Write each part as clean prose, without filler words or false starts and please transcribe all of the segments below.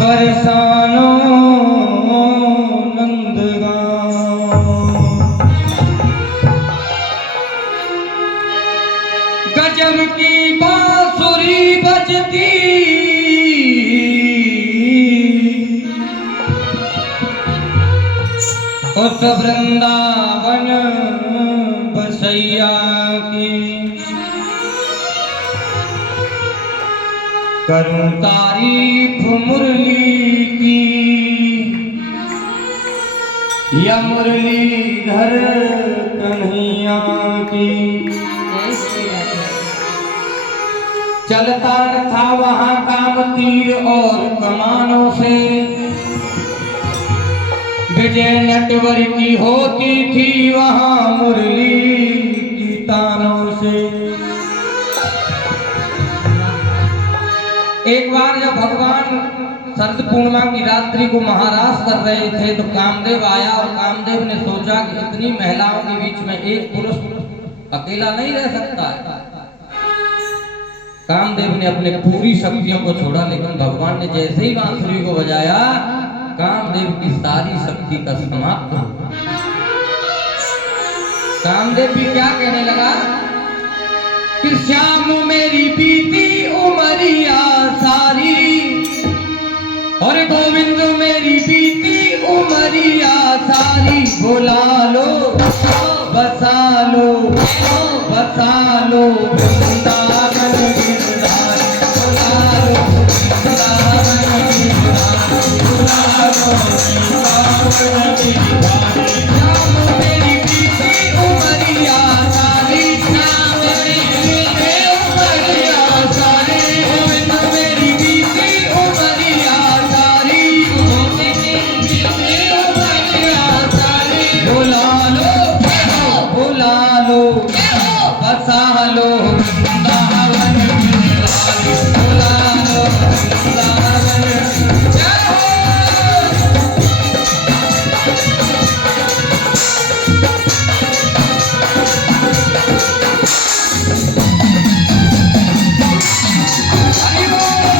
बरसानो नंदगांव गजब की बांसुरी बजती उस वृंदावन बसैया की करूं तारीफ मुरली की या मुरलीधर कन्हैया की। चलता था वहां काम तीर और कमानों से विजय नटवर की होती थी वहां मुरली की तानों से। एक बार जब भगवान शरद पूर्णिमा की रात्रि को महारास कर रहे थे तो कामदेव आया और कामदेव ने सोचा कि इतनी महिलाओं के बीच में एक पुरुष अकेला नहीं रह सकता है। कामदेव ने अपने पूरी शक्तियों को छोड़ा, लेकिन भगवान ने जैसे ही बांसुरी को बजाया कामदेव की सारी शक्ति का समाप्त हो। कामदेव भी क्या कहने लगा कि श्याम मेरी बीती उमरिया सारी और गोविंद मेरी बीती उमरिया सारी। बुला लो बसा लो बसा लो वृंदावन गिरधारी। बुला लो वृंदावन गिरधारी। बुला लो वृंदावन गिरधारी। श्याम मेरी बीती उमरिया सारी। श्याम मेरी बीती उमरिया सारी। गोविंद मेरी बीती उमरिया सारी। गोविंद मेरी बीती उमरिया सारी। बुला लो बसा लो वृंदावन गिरधारी। बुला लो वृंदावन। जय हो। हरि बोल।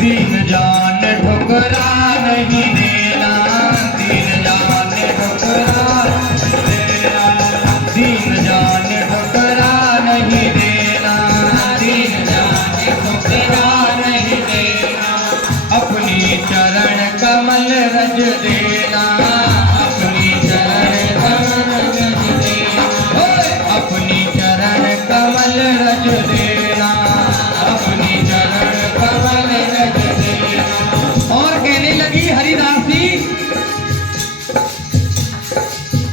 दीन जान ठुकरा नहीं देना, दीन जान ठुकरा नहीं देना, दीन जान ठुकरा नहीं देना, दीन जान ठुकरा नहीं देना। अपनी चरण कमल रज देना, अपनी चरण कमल रज देना, अपनी चरण कमल रज देना, अपनी चरण कमल रज देना। और कहने लगी हरिदासी,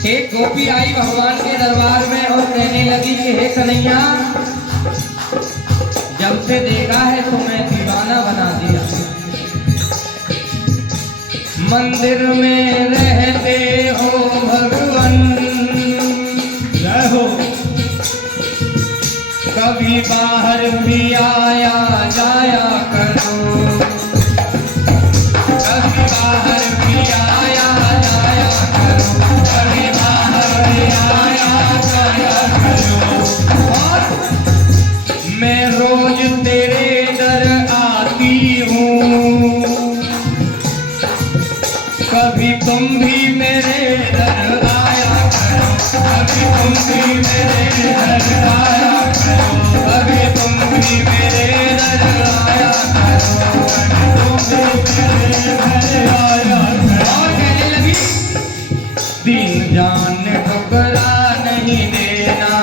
एक गोपी आई भगवान के दरबार में और कहने लगी कि हे कन्हैया, जब से देखा है तो मैं दीवाना बना दिया। मंदिर में रहते हो भगवान, जय हो, कभी बाहर भी आया जाया करो, कभी बाहर भी आया जाया करो, कभी बाहर भी आया जाया करो। और मैं रोज तेरे दर आती हूँ, कभी तुम भी मेरे दर आया करो, कभी तुम भी मेरे दर आया करो, कभी तुम भी मेरे दर आया करो, कभी तुम भी मेरे दर आया करो। और कहने लगी, दीन जान ठुकरा नहीं देना,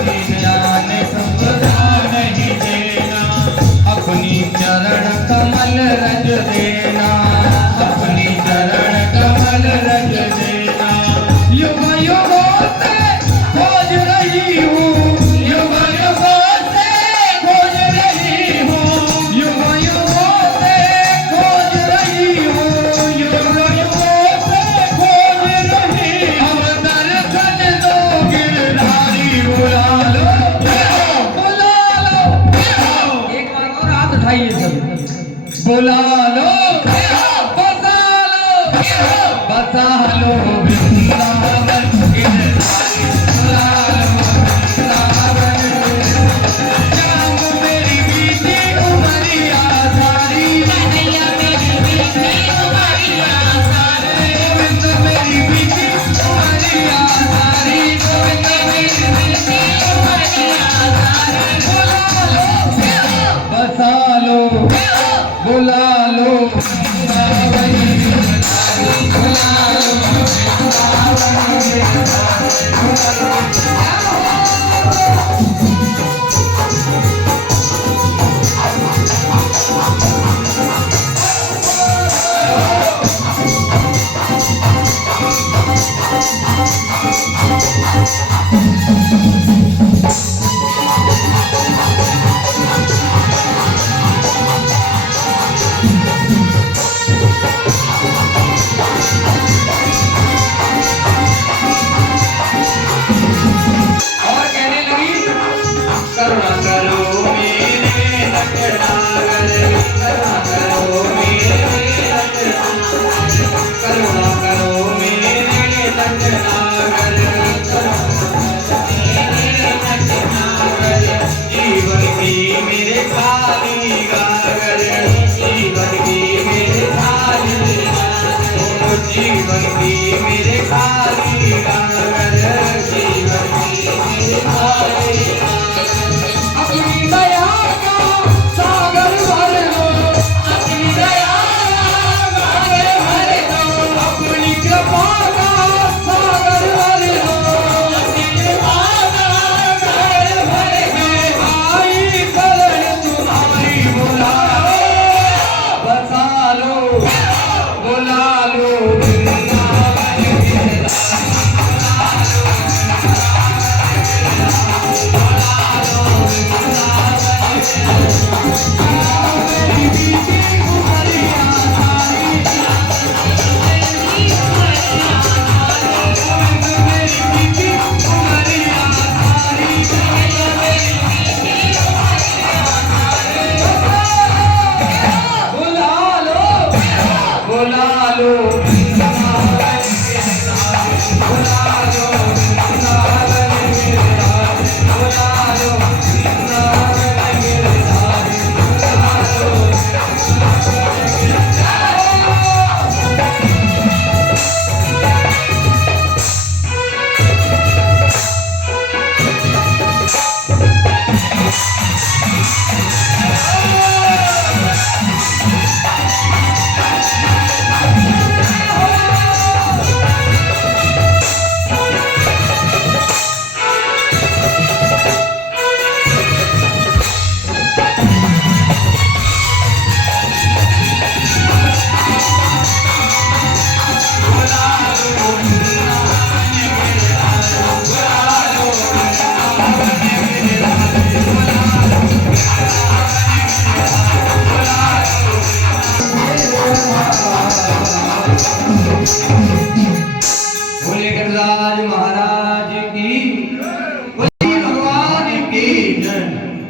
दीन जान ठुकरा नहीं देना, अपनी चरण कमल रज देना, अपनी चरण कमल रज देना। युग युगों से खोज रही हूँ, युग युगों से खोज रही हूँ, युग युगों से खोज रही हूँ, युग युगों से खोज रही हूँ। अब दर्शन दो गिरधारी, बुला लो, बुला लो। एक बार और हाथ उठाइए सब, बुला लो, बसा लो, बसा लो